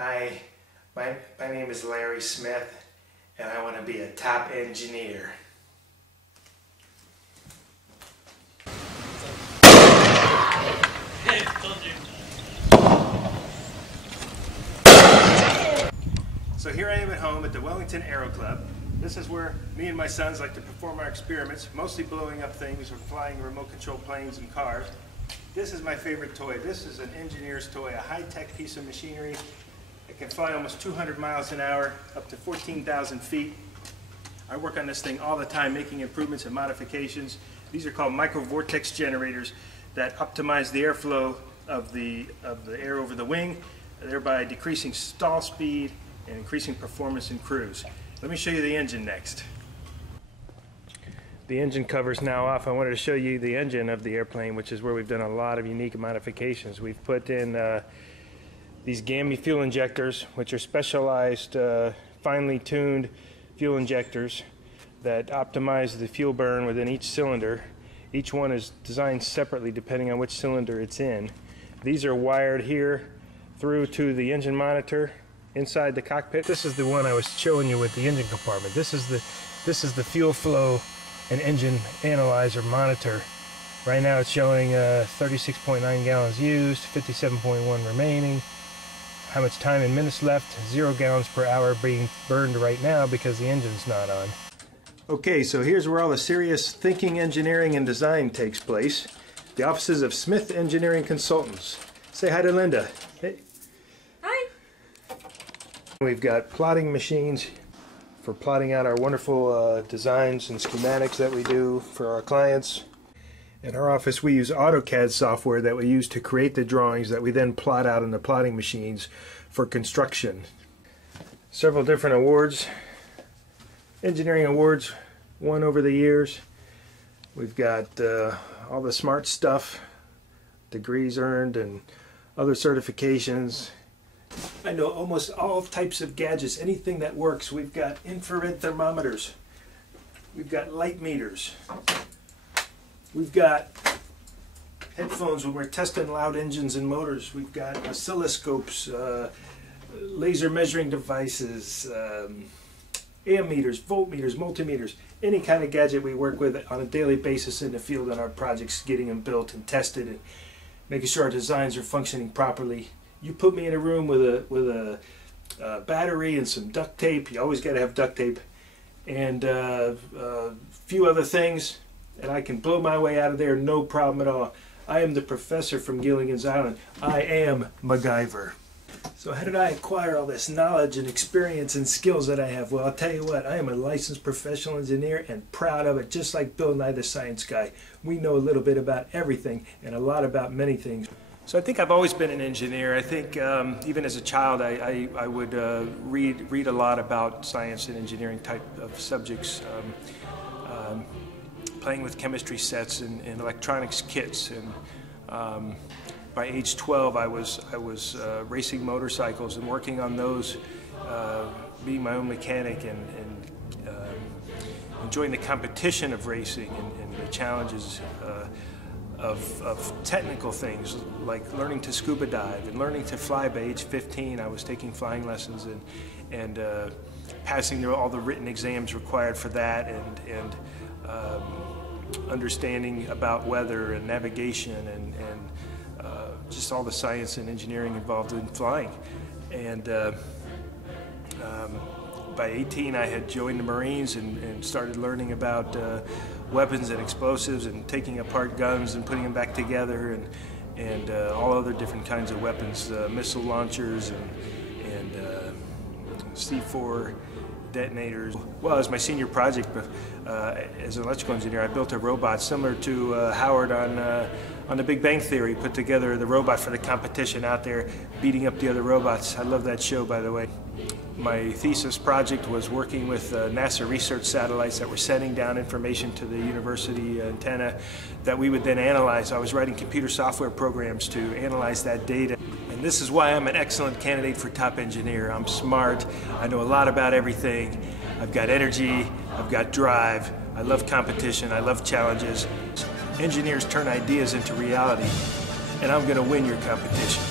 Hi, my name is Larry Smith, and I want to be a top engineer. So here I am at home at the Wellington Aero Club. This is where me and my sons like to perform our experiments, mostly blowing up things or flying remote control planes and cars. This is my favorite toy. This is an engineer's toy, a high-tech piece of machinery. It can fly almost 200 miles an hour, up to 14,000 feet. I work on this thing all the time, making improvements and modifications. These are called microvortex generators that optimize the airflow of the air over the wing, thereby decreasing stall speed and increasing performance in cruise. Let me show you the engine next. The engine cover's now off. I wanted to show you the engine of the airplane, which is where we've done a lot of unique modifications. We've put in these GAMI fuel injectors, which are specialized, finely tuned fuel injectors that optimize the fuel burn within each cylinder. Each one is designed separately depending on which cylinder it's in. These are wired here through to the engine monitor inside the cockpit. This is the one I was showing you with the engine compartment. This is the fuel flow and engine analyzer monitor. Right now it's showing 36.9 gallons used, 57.1 remaining. How much time in minutes left? 0 gallons per hour being burned right now because the engine's not on. Okay, so here's where all the serious thinking, engineering, and design takes place. The offices of Smith Engineering Consultants. Say hi to Linda. Hey. Hi. We've got plotting machines for plotting out our wonderful designs and schematics that we do for our clients. In our office we use AutoCAD software that we use to create the drawings that we then plot out in the plotting machines for construction. Several different awards, engineering awards won over the years. We've got all the smart stuff, degrees earned, and other certifications. I know almost all types of gadgets, anything that works. We've got infrared thermometers, we've got light meters, we've got headphones when we're testing loud engines and motors, we've got oscilloscopes, laser measuring devices, ammeters, voltmeters, multimeters, any kind of gadget we work with on a daily basis in the field on our projects, getting them built and tested and making sure our designs are functioning properly. You put me in a room with a battery and some duct tape. You always got to have duct tape, and a few other things, and I can blow my way out of there, no problem at all. I am the professor from Gilligan's Island. I am MacGyver. So how did I acquire all this knowledge and experience and skills that I have? Well, I'll tell you what, I am a licensed professional engineer and proud of it, just like Bill Nye the Science Guy. We know a little bit about everything and a lot about many things. So I think I've always been an engineer. I think even as a child I would read a lot about science and engineering type of subjects, playing with chemistry sets and electronics kits. And by age 12 I was racing motorcycles and working on those, being my own mechanic and enjoying the competition of racing and the challenges of technical things like learning to scuba dive and learning to fly. By age 15 I was taking flying lessons and passing through all the written exams required for that, and understanding about weather and navigation and just all the science and engineering involved in flying. And by 18 I had joined the Marines and started learning about weapons and explosives and taking apart guns and putting them back together, and all other different kinds of weapons, missile launchers and C4 detonators. Well, as my senior project as an electrical engineer, I built a robot similar to Howard on The Big Bang Theory, put together the robot for the competition out there beating up the other robots. I love that show, by the way. My thesis project was working with NASA research satellites that were sending down information to the university antenna that we would then analyze. I was writing computer software programs to analyze that data. And this is why I'm an excellent candidate for top engineer. I'm smart, I know a lot about everything, I've got energy, I've got drive, I love competition, I love challenges. Engineers turn ideas into reality, and I'm going to win your competition.